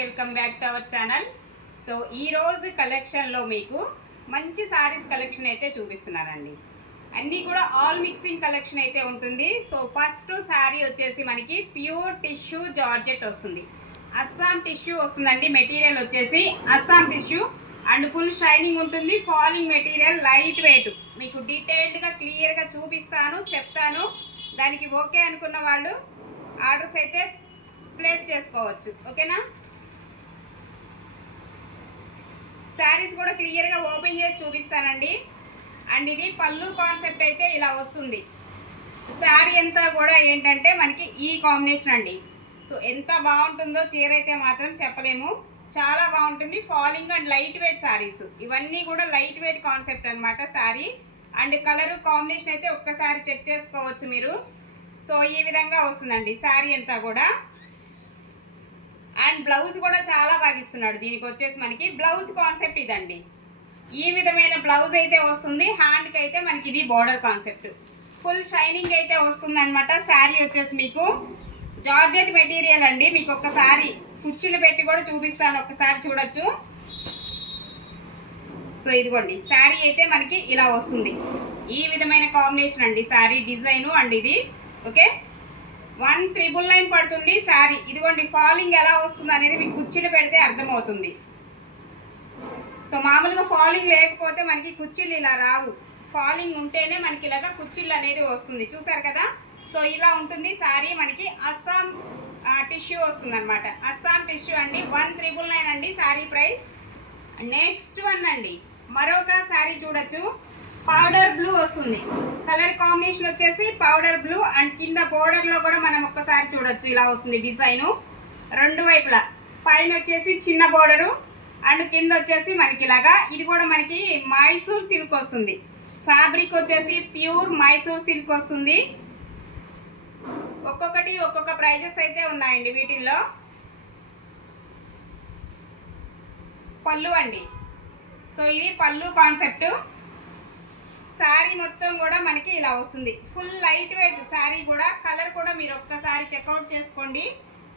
Welcome back to our channel. So ఈరోజు కలెక్షన్లో మీకు మంచి సారీస్ కలెక్షన్ అయితే చూపిస్తున్నానండి. అన్నీ కూడా ఆల్ మిక్సింగ్ కలెక్షన్ అయితే ఉంటుంది. సో ఫస్ట్ శారీ వచ్చేసి మనకి ప్యూర్ టిష్యూ జార్జెట్ వస్తుంది. అస్సాం టిష్యూ వస్తుందండి. మెటీరియల్ వచ్చేసి Assam tissue and full shining ఉంటుంది. Falling material, light weight. మీకు డీటెయిల్డ్గా క్లియర్గా చూపిస్తాను, చెప్తాను. దానికి ఓకే అనుకున్న వాళ్ళు ఆర్డర్స్ అయితే ప్లేస్ చేసుకోవచ్చు. ఓకేనా? శారీస్ కూడా క్లియర్గా ఓపెన్ చేసి చూపిస్తానండి. అండ్ ఇది పళ్ళు కాన్సెప్ట్ అయితే ఇలా వస్తుంది. శారీ అంతా కూడా ఏంటంటే మనకి ఈ కాంబినేషన్ అండి. సో ఎంత బాగుంటుందో చీర అయితే మాత్రం చెప్పలేము. చాలా బాగుంటుంది. Falling and light wait saris ఇవన్నీ కూడా లైట్ వెయిట్ కాన్సెప్ట్ అనమాట శారీ. అండ్ కలర్ కాంబినేషన్ అయితే ఒక్కసారి చెక్ చేసుకోవచ్చు మీరు. సో ఈ విధంగా వస్తుందండి శారీ అంతా కూడా. అండ్ బ్లౌజ్ కూడా చాలా బాగా ఇస్తున్నాడు. దీనికి వచ్చేసి మనకి బ్లౌజ్ కాన్సెప్ట్ ఇదండి. ఈ విధమైన బ్లౌజ్ అయితే వస్తుంది. హ్యాండ్కి అయితే మనకి ఇది బోర్డర్ కాన్సెప్ట్. ఫుల్ షైనింగ్ అయితే వస్తుంది అనమాట. శారీ వచ్చేసి మీకు జార్జెట్ మెటీరియల్ అండి. మీకు ఒక్కసారి కుచ్చులు పెట్టి కూడా చూపిస్తాను, ఒక్కసారి చూడొచ్చు. సో ఇదిగోండి శారీ అయితే మనకి ఇలా వస్తుంది. ఈ విధమైన కాంబినేషన్ అండి శారీ డిజైను. అండ్ ఇది ఓకే 1,999 పడుతుంది శారీ. ఇదిగోండి ఫాలింగ్ ఎలా వస్తుంది అనేది మీకు కుర్చీలు పెడితే అర్థమవుతుంది. సో మామూలుగా ఫాలింగ్ లేకపోతే మనకి కుర్చీలు ఇలా రావు. ఫాలింగ్ ఉంటేనే మనకి ఇలాగా కుర్చీలు అనేది వస్తుంది. చూసారు కదా? సో ఇలా ఉంటుంది శారీ. మనకి అస్సాం టిష్యూ వస్తుంది అనమాట. అస్సాం టిష్యూ అండి. 1,999 అండి శారీ ప్రైస్. నెక్స్ట్ వన్ అండి, మరొక శారీ చూడొచ్చు. పౌడర్ బ్లూ వస్తుంది. కలర్ కాంబినేషన్ వచ్చేసి పౌడర్ బ్లూ. అండ్ కింద బోర్డర్లో కూడా మనం ఒక్కసారి చూడొచ్చు. ఇలా వస్తుంది డిజైను రెండు వైపులా. పైన వచ్చేసి చిన్న బోర్డరు అండ్ కింద వచ్చేసి మనకి ఇలాగా. ఇది కూడా మనకి మైసూర్ సిల్క్ వస్తుంది. ఫ్యాబ్రిక్ వచ్చేసి ప్యూర్ మైసూర్ సిల్క్ వస్తుంది. ఒక్కొక్కటి ఒక్కొక్క ప్రైజెస్ అయితే ఉన్నాయండి వీటిల్లో. పళ్ళు అండి. సో ఇది పళ్ళు కాన్సెప్ట్. శారీ మొత్తం కూడా మనకి ఇలా వస్తుంది. ఫుల్ లైట్ వెయిట్ శారీ కూడా. కలర్ కూడా మీరు ఒక్కసారి చెక్అవుట్ చేసుకోండి.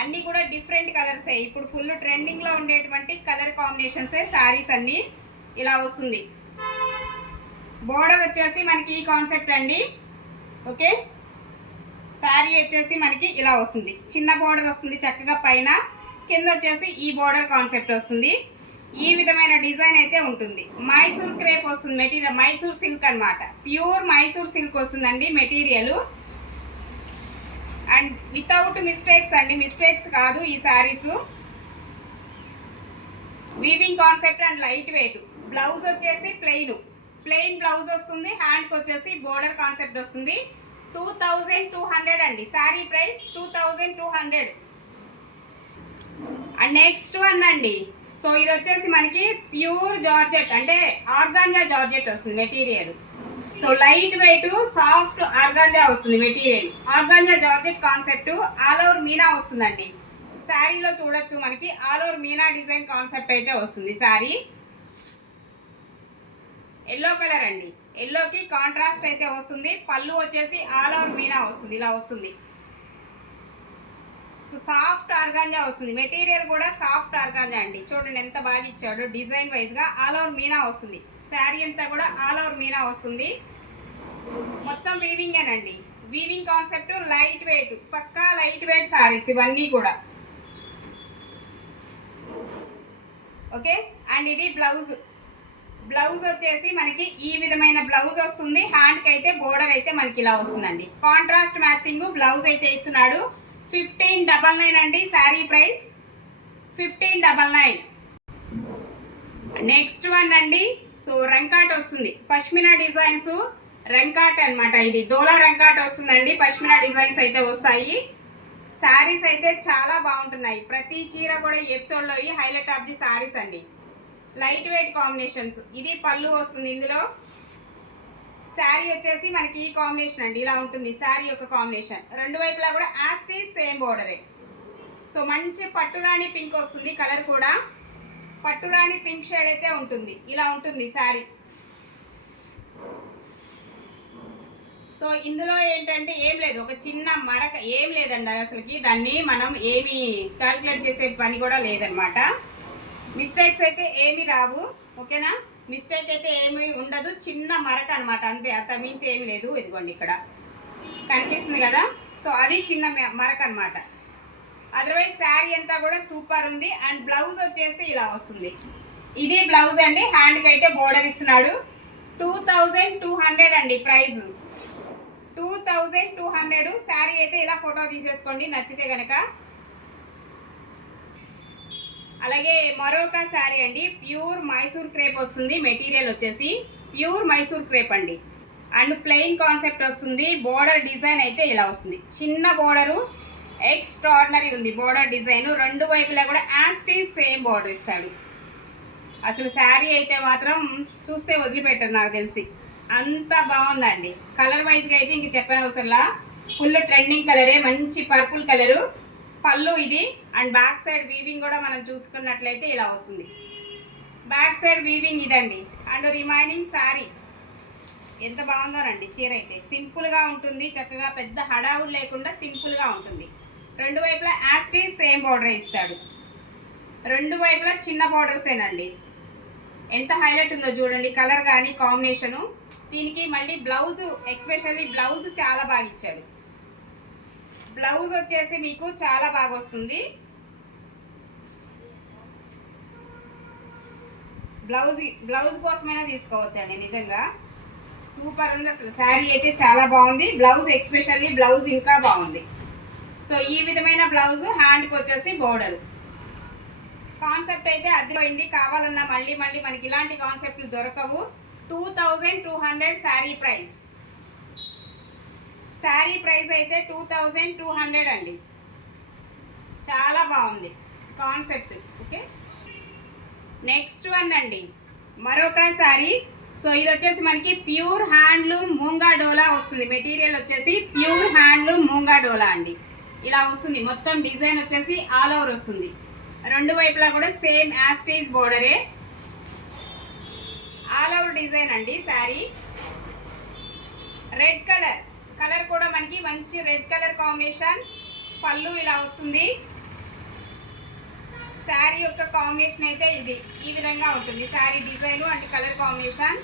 అన్నీ కూడా డిఫరెంట్ కలర్సే. ఇప్పుడు ఫుల్ ట్రెండింగ్లో ఉండేటువంటి కలర్ కాంబినేషన్సే శారీస్ అన్నీ. ఇలా వస్తుంది. బోర్డర్ వచ్చేసి మనకి ఈ కాన్సెప్ట్ అండి. ఓకే, శారీ వచ్చేసి మనకి ఇలా వస్తుంది. చిన్న బోర్డర్ వస్తుంది చక్కగా పైన. కింద వచ్చేసి ఈ బోర్డర్ కాన్సెప్ట్ వస్తుంది. ఈ విధమైన డిజైన్ అయితే ఉంటుంది. మైసూర్ క్రేప్ వస్తుంది మెటీరియల్. మైసూర్ సిల్క్ అనమాట. ప్యూర్ మైసూర్ సిల్క్ వస్తుందండి మెటీరియల్. అండ్ వితౌట్ మిస్టేక్స్ అండి. మిస్టేక్స్ కాదు ఈ saris. Weaving concept and light weight. Blouse వచ్చేసి ప్లెయిన్ బ్లౌజ్ వస్తుంది. హ్యాండ్కి వచ్చేసి బోర్డర్ కాన్సెప్ట్ వస్తుంది. 2,200 అండి sari price. 2,200. And next one అండి. సో ఇది వచ్చేసి మనకి ప్యూర్ జార్జెట్ అంటే ఆర్గాంజా జార్జెట్ వస్తుంది material. So light weight soft organza వస్తుంది material. Organza georgette concept. All over Meena వస్తుందండి శారీలో. చూడొచ్చు మనకి all over Meena design concept అయితే వస్తుంది శారీ. ఎల్లో కలర్ అండి. ఎల్లోకి కాంట్రాస్ట్ అయితే వస్తుంది. పళ్ళు వచ్చేసి ఆల్ ఓవర్ మీనా వస్తుంది. ఇలా వస్తుంది. సో సాఫ్ట్ ఆర్గాంజా వస్తుంది. మెటీరియల్ కూడా సాఫ్ట్ ఆర్గాంజా అండి. చూడండి ఎంత బాగా ఇచ్చాడు డిజైన్ వైజ్గా. ఆల్ ఓవర్ మీనా వస్తుంది. శారీ అంతా కూడా ఆల్ ఓవర్ మీనా వస్తుంది. మొత్తం వీవింగేనండి. వీవింగ్ కాన్సెప్ట్, లైట్ వెయిట్, పక్కా లైట్ వెయిట్ శారీస్ ఇవన్నీ కూడా. ఓకే, అండ్ ఇది బ్లౌజ్ వచ్చేసి మనకి ఈ విధమైన బ్లౌజ్ వస్తుంది. హ్యాండ్కి అయితే బోర్డర్ అయితే మనకి ఇలా వస్తుందండి. కాంట్రాస్ట్ మ్యాచింగ్ బ్లౌజ్ అయితే ఇస్తున్నాడు. 1599 అండి శారీ ప్రైస్. 1599. నెక్స్ట్ వన్ అండి. సో రంకాట్ వస్తుంది. పష్మినా డిజైన్స్ రంకాట్ అనమాట. ఇది డోలా రంకాట్ వస్తుందండి. పష్మినా డిజైన్స్ అయితే వస్తాయి. శారీస్ అయితే చాలా బాగుంటున్నాయి. ప్రతి చీర కూడా ఈ ఎపిసోడ్లో హైలైట్ ఆఫ్ ది శారీస్ అండి. Light weight combinations. ఇది పళ్ళు వస్తుంది. ఇందులో శారీ వచ్చేసి మనకి ఈ కాంబినేషన్ అండి. ఇలా ఉంటుంది శారీ యొక్క కాంబినేషన్. రెండు వైపులా కూడా యాస్టీస్ సేమ్ బోర్డరే. సో మంచి పట్టురాణి పింక్ వస్తుంది. కలర్ కూడా పట్టురాణి పింక్ షేడ్ అయితే ఉంటుంది. ఇలా ఉంటుంది శారీ. సో ఇందులో ఏంటంటే ఏం లేదు, ఒక చిన్న మరక ఏం లేదండి అసలుకి. దాన్ని మనం ఏమి క్యాల్కులేట్ చేసే పని కూడా లేదనమాట. మిస్టేక్స్ అయితే ఏమి రావు, ఓకేనా. మిస్టేక్ అయితే ఏమి ఉండదు, చిన్న మరక అనమాట అంతే, అంత మించి ఏమి లేదు. ఇదిగోండి ఇక్కడ కనిపిస్తుంది కదా, సో అది చిన్న మరక అనమాట. అదర్వైజ్ శారీ అంతా కూడా సూపర్ ఉంది. అండ్ బ్లౌజ్ వచ్చేసి ఇలా వస్తుంది. ఇది బ్లౌజ్ అండి. హ్యాండ్కి అయితే బోర్డర్ ఇస్తున్నాడు. 2200 అండి ప్రైస్, 2200. శారీ అయితే ఇలా ఫోటో తీసేసుకోండి నచ్చితే కనుక. అలాగే మరొక శారీ అండి, ప్యూర్ మైసూర్ క్రేప్ వస్తుంది. మెటీరియల్ వచ్చేసి ప్యూర్ మైసూర్ క్రేప్ అండి. అండ్ ప్లెయిన్ కాన్సెప్ట్ వస్తుంది. బోర్డర్ డిజైన్ అయితే ఇలా వస్తుంది, చిన్న బోర్డరు, ఎక్స్ట్రాడినరీ ఉంది బోర్డర్ డిజైన్. రెండు వైపులా కూడా యాస్టీస్ సేమ్ బోర్డర్ ఇస్తాడు. అసలు శారీ అయితే మాత్రం చూస్తే వదిలిపెట్టరు నాకు తెలిసి, అంత బాగుందండి. కలర్ వైజ్గా అయితే ఇంక చెప్పనవసరంలా, ఫుల్ ట్రెండింగ్ కలరే, మంచి పర్పుల్ కలరు. పళ్ళు ఇది. అండ్ బ్యాక్ సైడ్ వీవింగ్ కూడా మనం చూసుకున్నట్లయితే ఇలా వస్తుంది. బ్యాక్ సైడ్ వీవింగ్ ఇదండి. అండ్ రిమైనింగ్ శారీ ఎంత బాగుందోనండి. చీర అయితే సింపుల్గా ఉంటుంది, చక్కగా పెద్ద హడావులు లేకుండా సింపుల్గా ఉంటుంది. రెండు వైపులా యాస్టీస్ సేమ్ బార్డర్ ఇస్తాడు. రెండు వైపులా చిన్న బార్డర్సేనండి. ఎంత హైలైట్ ఉందో చూడండి, కలర్ కానీ కాంబినేషను. దీనికి మళ్ళీ బ్లౌజు, ఎక్స్పెషల్లీ బ్లౌజ్ చాలా బాగా ఇచ్చాడు. బ్లౌజ్ వచ్చేసి మీకు చాలా బాగా వస్తుంది. బ్లౌజ్ కోసమైనా తీసుకోవచ్చండి, నిజంగా సూపర్ ఉంది అసలు. శారీ అయితే చాలా బాగుంది. బ్లౌజ్ ఎక్స్పెషల్లీ బ్లౌజ్ ఇంకా బాగుంది. సో ఈ విధమైన బ్లౌజ్, హ్యాండ్కి వచ్చేసి బోర్డరు. కాన్సెప్ట్ అయితే అదిపోయింది. కావాలన్నా మళ్ళీ మనకి ఇలాంటి కాన్సెప్ట్లు దొరకవు. 2200 శారీ ప్రైస్. శారీ ప్రైస్ అయితే 2200 అండి. చాలా బాగుంది కాన్సెప్ట్. ఓకే, నెక్స్ట్ వన్ అండి, మరొక శారీ. సో ఇది వచ్చేసి మనకి ప్యూర్ హ్యాండ్లూమ్ మూంగా డోలా వస్తుంది. మెటీరియల్ వచ్చేసి ప్యూర్ హ్యాండ్లూమ్ మూంగా డోలా అండి. ఇలా వస్తుంది. మొత్తం డిజైన్ వచ్చేసి ఆల్ ఓవర్ వస్తుంది. రెండు వైపులా కూడా సేమ్ యాస్టీజ్ బోర్డరే, ఆల్ ఓవర్ డిజైన్ అండి. శారీ రెడ్ కలర్ కూడా మనకి మంచి రెడ్ కలర్ కాంబినేషన్. పళ్ళు ఇలా వస్తుంది. శారీ యొక్క కాంబినేషన్ అయితే ఇది ఈ విధంగా ఉంటుంది. Sari design and colour combination.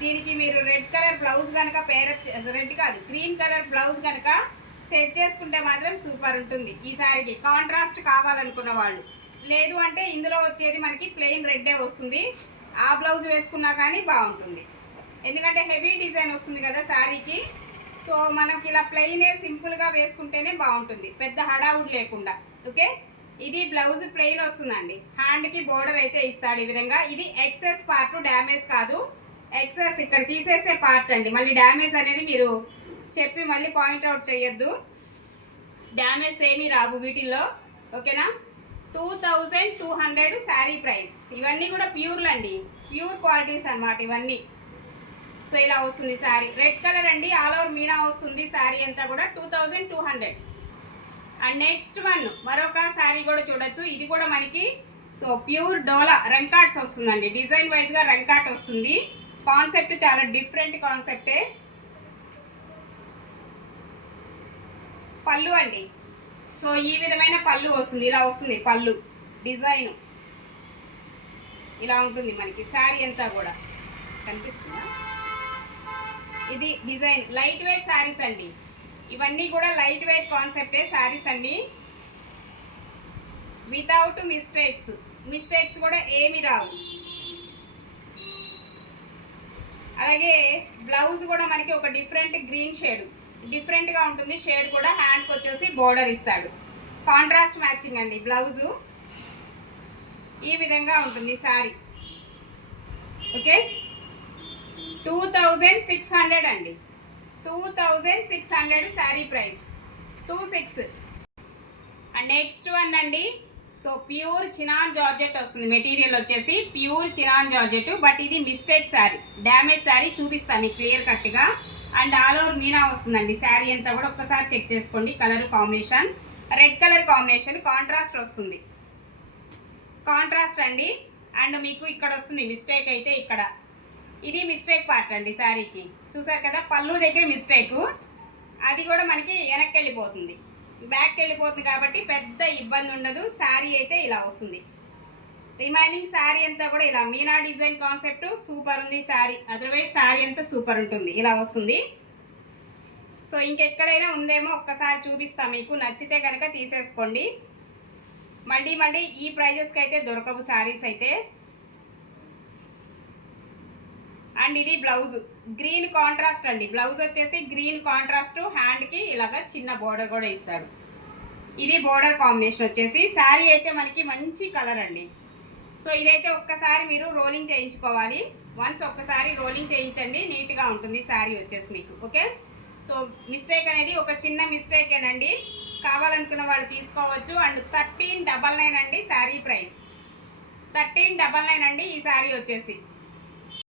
దీనికి మీరు రెడ్ కలర్ బ్లౌజ్ కనుక పేరప్, రెడ్ కాదు గ్రీన్ కలర్ బ్లౌజ్ కనుక సెట్ చేసుకుంటే మాత్రం సూపర్ ఉంటుంది. ఈ శారీకి కాంట్రాస్ట్ కావాలనుకున్న వాళ్ళు, లేదు అంటే ఇందులో వచ్చేది మనకి ప్లెయిన్ రెడ్డే వస్తుంది. ఆ బ్లౌజ్ వేసుకున్నా కానీ బాగుంటుంది, ఎందుకంటే హెవీ డిజైన్ వస్తుంది కదా శారీకి. సో మనకి ఇలా ప్లెయినే సింపుల్గా వేసుకుంటేనే బాగుంటుంది, పెద్ద హడావుడ్ లేకుండా. ఓకే, ఇది బ్లౌజ్ ప్లెయిన్ వస్తుందండి. హ్యాండ్కి బోర్డర్ అయితే ఇస్తాడు ఈ విధంగా. ఇది ఎక్సెస్ పార్ట్, డ్యామేజ్ కాదు. ఎక్సెస్ ఇక్కడ తీసేసే పార్ట్ అండి. మళ్ళీ డ్యామేజ్ అనేది మీరు చెప్పి మళ్ళీ పాయింట్అవుట్ చేయొద్దు. డ్యామేజ్ ఏమీ రావు వీటిల్లో, ఓకేనా. 2200 శారీ ప్రైస్. ఇవన్నీ కూడా ప్యూర్లు అండి, ప్యూర్ క్వాలిటీస్ అన్నమాట ఇవన్నీ. సో ఇలా వస్తుంది శారీ. రెడ్ కలర్ అండి, ఆల్ ఓవర్ మీనా వస్తుంది శారీ అంతా కూడా. 2200. అండ్ నెక్స్ట్ వన్ మరొక శారీ కూడా చూడొచ్చు. ఇది కూడా మనకి సో ప్యూర్ డోలా రంకాట్స్ వస్తుందండి. డిజైన్ వైజ్గా రంకాట్ వస్తుంది. కాన్సెప్ట్ చాలా డిఫరెంట్ కాన్సెప్టే. పళ్ళు అండి. సో ఈ విధమైన పళ్ళు వస్తుంది, ఇలా వస్తుంది పళ్ళు డిజైన్. ఇలా ఉంటుంది మనకి శారీ అంతా కూడా. కనిపిస్తుందా? ఇది డిజైన్. లైట్ వెయిట్ శారీస్ అండి ఇవన్నీ కూడా. లైట్ వెయిట్ కాన్సెప్టే శారీస్ అండి, వితౌట్ మిస్టేక్స్ కూడా ఏమి రావు. అలాగే బ్లౌజ్ కూడా మనకి ఒక డిఫరెంట్ గ్రీన్ షేడ్, డిఫరెంట్గా ఉంటుంది షేడ్ కూడా. హ్యాండ్కి వచ్చేసి బోర్డర్ ఇస్తాడు. కాంట్రాస్ట్ మ్యాచింగ్ అండి బ్లౌజు. ఈ విధంగా ఉంటుంది శారీ. ఓకే, 2600 అండి. 2600 sari price. 26. And next one అండి, సో ప్యూర్ చినాన్ జార్జెట్ వస్తుంది. మెటీరియల్ వచ్చేసి ప్యూర్ చినాన్ జార్జెట్. బట్ ఇది మిస్టేక్ శారీ, డ్యామేజ్ శారీ. చూపిస్తాను మీకు క్లియర్ కట్గా. అండ్ ఆల్ ఓవర్ మీనా వస్తుందండి శారీ అంతా కూడా. ఒక్కసారి చెక్ చేసుకోండి. Colour combination red colour combination, contrast వస్తుంది. కాంట్రాస్ట్ అండి. అండ్ మీకు ఇక్కడ వస్తుంది మిస్టేక్ అయితే ఇక్కడ ఇది మిస్టేక్ పార్ట్ అండి శారీకి. చూసారు కదా, పళ్ళు దగ్గర మిస్టేక్, అది కూడా మనకి వెనక్కి వెళ్ళిపోతుంది, బ్యాక్కి వెళ్ళిపోతుంది కాబట్టి పెద్ద ఇబ్బంది ఉండదు. శారీ అయితే ఇలా వస్తుంది. రిమైనింగ్ శారీ అంతా కూడా ఇలా మీనా డిజైన్ కాన్సెప్ట్ సూపర్ ఉంది శారీ. అదర్వైజ్ శారీ అంతా సూపర్ ఉంటుంది, ఇలా వస్తుంది. సో ఇంకెక్కడైనా ఉందేమో ఒక్కసారి చూపిస్తా మీకు, నచ్చితే కనుక తీసేసుకోండి. మళ్ళీ ఈ ప్రైజెస్కి అయితే దొరకవు శారీస్ అయితే. అండ్ ఇది బ్లౌజ్ గ్రీన్ కాంట్రాస్ట్ అండి. బ్లౌజ్ వచ్చేసి గ్రీన్ కాంట్రాస్ట్, హ్యాండ్కి ఇలాగా చిన్న బోర్డర్ కూడా ఇస్తాడు. ఇది బోర్డర్ కాంబినేషన్ వచ్చేసి. శారీ అయితే మనకి మంచి కలర్ అండి. సో ఇదైతే ఒక్కసారి మీరు రోలింగ్ చేయించుకోవాలి. వన్స్ ఒక్కసారి రోలింగ్ చేయించండి, నీట్గా ఉంటుంది శారీ వచ్చేసి మీకు. ఓకే, సో మిస్టేక్ అనేది ఒక చిన్న మిస్టేకేనండి, కావాలనుకున్న వాళ్ళు తీసుకోవచ్చు. అండ్ 1399 అండి శారీ ప్రైస్, 1399 అండి ఈ శారీ వచ్చేసి.